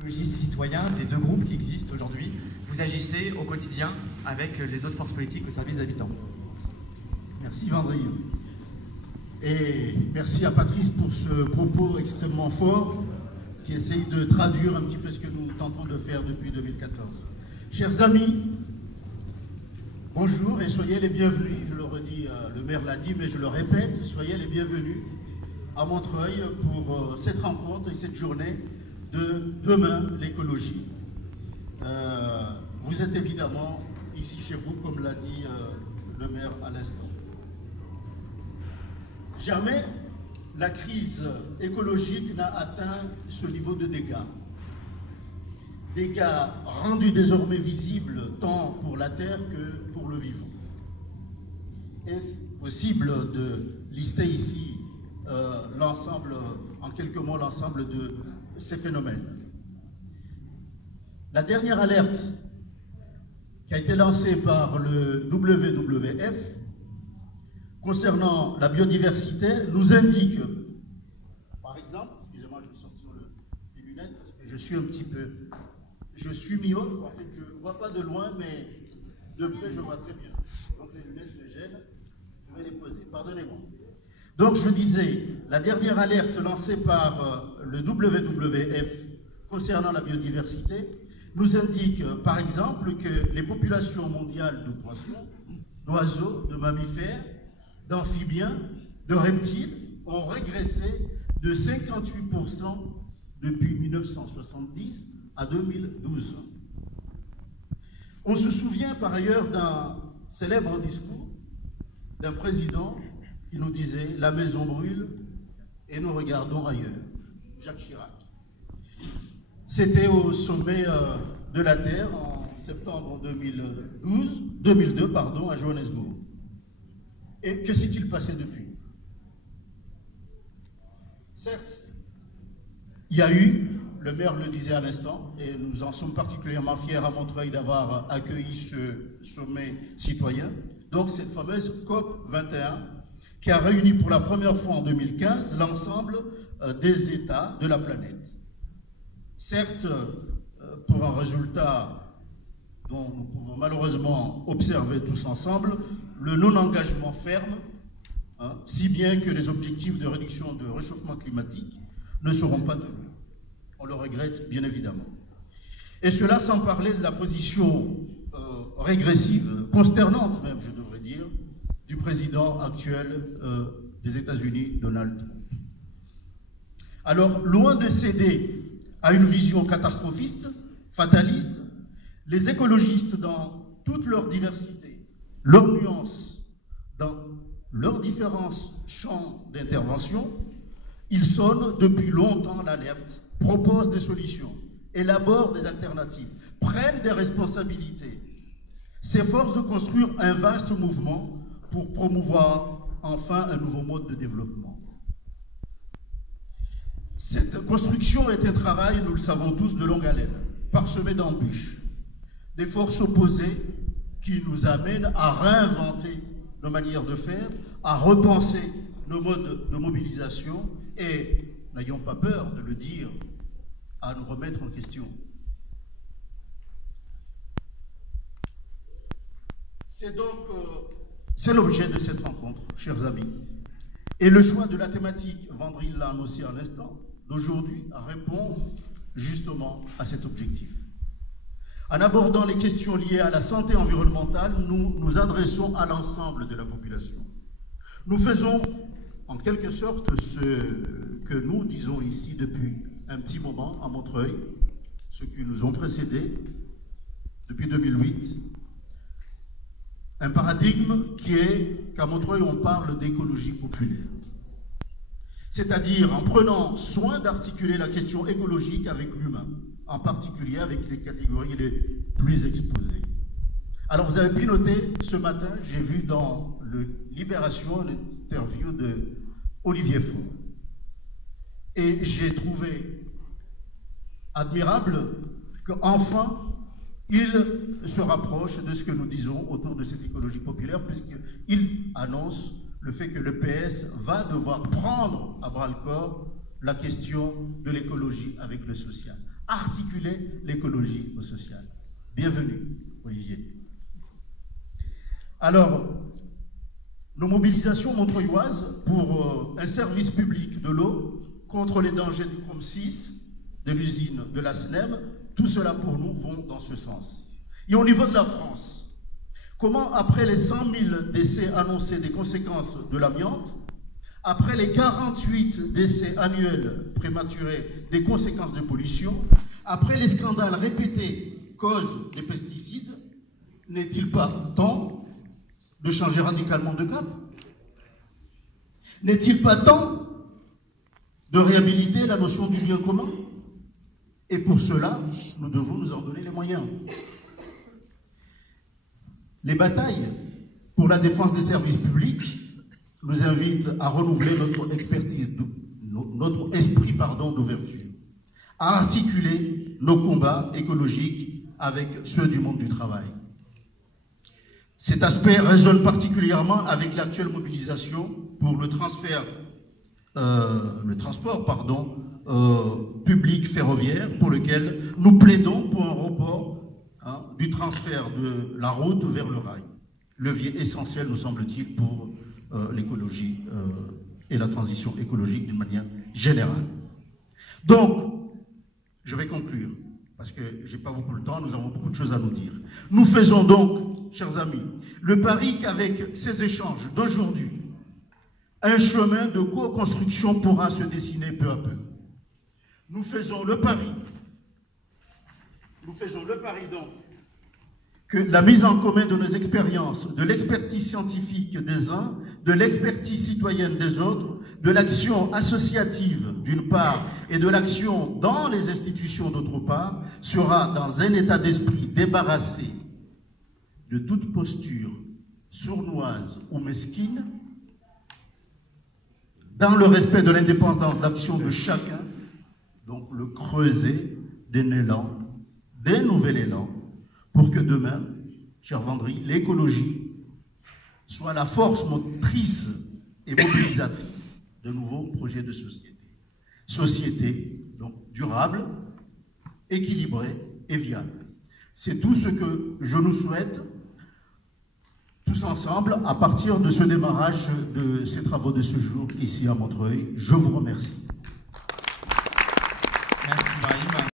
écologistes et citoyens des deux groupes qui existent aujourd'hui. Vous agissez au quotidien avec les autres forces politiques au service des habitants. Merci Vendry. Et merci à Patrice pour ce propos extrêmement fort qui essaye de traduire un petit peu ce que nous tentons de faire depuis 2014. Chers amis, bonjour et soyez les bienvenus. Je le redis, le maire l'a dit, mais je le répète, soyez les bienvenus à Montreuil pour cette rencontre et cette journée de demain, l'écologie. Vous êtes évidemment ici chez vous, comme l'a dit le maire à l'instant. Jamais la crise écologique n'a atteint ce niveau de dégâts. Dégâts rendus désormais visibles tant pour la terre que pour le vivant. Est-ce possible de lister ici l'ensemble, en quelques mots, l'ensemble de ces phénomènes? La dernière alerte qui a été lancée par le WWF concernant la biodiversité nous indique, par exemple, excusez-moi, je vais sortir les lunettes parce que je suis un petit peu, je suis myope, en fait je ne vois pas de loin, mais de près je vois très bien. Donc les lunettes me gênent, je vais les poser, pardonnez-moi. Donc je disais, la dernière alerte lancée par le WWF concernant la biodiversité nous indique par exemple que les populations mondiales de poissons, d'oiseaux, de mammifères, d'amphibiens, de reptiles ont régressé de 58% depuis 1970 à 2012. On se souvient par ailleurs d'un célèbre discours d'un président qui nous disait « La maison brûle et nous regardons ailleurs », Jacques Chirac. C'était au sommet de la Terre en septembre 2002 à Johannesburg. Et que s'est-il passé depuis? Certes, il y a eu, le maire le disait à l'instant, et nous en sommes particulièrement fiers à Montreuil d'avoir accueilli ce sommet citoyen, donc cette fameuse COP 21, qui a réuni pour la première fois en 2015 l'ensemble des États de la planète. Certes, pour un résultat dont nous pouvons malheureusement observer tous ensemble, le non-engagement ferme, si bien que les objectifs de réduction de réchauffement climatique ne seront pas tenus. On le regrette bien évidemment. Et cela sans parler de la position régressive, consternante même, je devrais dire, du président actuel des États-Unis, Donald Trump. Alors, loin de céder à une vision catastrophiste, fataliste, les écologistes, dans toute leur diversité, leurs nuances, dans leurs différents champs d'intervention, ils sonnent depuis longtemps l'alerte, proposent des solutions, élaborent des alternatives, prennent des responsabilités, s'efforcent de construire un vaste mouvement pour promouvoir enfin un nouveau mode de développement. Cette construction est un travail, nous le savons tous, de longue haleine, parsemé d'embûches, des forces opposées qui nous amènent à réinventer nos manières de faire, à repenser nos modes de mobilisation et, n'ayons pas peur de le dire, à nous remettre en question. C'est donc c'est l'objet de cette rencontre, chers amis. Et le choix de la thématique, Vendry l'a annoncé à l'instant, d'aujourd'hui répond justement à cet objectif. En abordant les questions liées à la santé environnementale, nous nous adressons à l'ensemble de la population. Nous faisons en quelque sorte ce que nous disons ici depuis un petit moment à Montreuil, ceux qui nous ont précédés depuis 2008, un paradigme qui est qu'à Montreuil on parle d'écologie populaire. C'est-à-dire en prenant soin d'articuler la question écologique avec l'humain, en particulier avec les catégories les plus exposées. Alors vous avez pu noter, ce matin, j'ai vu dans le Libération l'interview de Olivier Faure. Et j'ai trouvé admirable qu'enfin, il se rapproche de ce que nous disons autour de cette écologie populaire, puisqu'il annonce le fait que le PS va devoir prendre à bras-le-corps la question de l'écologie avec le social. articuler l'écologie au social. Bienvenue, Olivier. Alors, nos mobilisations montreuilloises pour un service public de l'eau contre les dangers du Chrome 6, de l'usine de la SNEM, tout cela pour nous vont dans ce sens. Et au niveau de la France, comment après les 100 000 décès annoncés des conséquences de l'amiante, après les 48 décès annuels prématurés des conséquences de pollution, après les scandales répétés cause des pesticides, n'est-il pas temps de changer radicalement de cap? N'est-il pas temps de réhabiliter la notion du bien commun? Et pour cela, nous devons nous en donner les moyens. Les batailles pour la défense des services publics nous invitent à renouveler notre expertise, notre esprit d'ouverture, à articuler nos combats écologiques avec ceux du monde du travail. Cet aspect résonne particulièrement avec l'actuelle mobilisation pour le transport public ferroviaire, pour lequel nous plaidons pour un report du transfert de la route vers le rail. Levier essentiel, nous semble-t-il, pour l'écologie et la transition écologique d'une manière générale. Donc, je vais conclure, parce que je n'ai pas beaucoup de temps, nous avons beaucoup de choses à nous dire. Nous faisons donc, chers amis, le pari qu'avec ces échanges d'aujourd'hui, un chemin de co-construction pourra se dessiner peu à peu. Nous faisons le pari donc, que la mise en commun de nos expériences, de l'expertise scientifique des uns, de l'expertise citoyenne des autres, de l'action associative d'une part et de l'action dans les institutions d'autre part, sera dans un état d'esprit débarrassé de toute posture sournoise ou mesquine, dans le respect de l'indépendance d'action de chacun, donc le creuset d'un élan, d'un nouvel élan, pour que demain, cher Vendry, l'écologie soit la force motrice et mobilisatrice de nouveaux projets de société. Société, donc, durable, équilibrée et viable. C'est tout ce que je nous souhaite, tous ensemble, à partir de ce démarrage de ces travaux de ce jour, ici à Montreuil. Je vous remercie.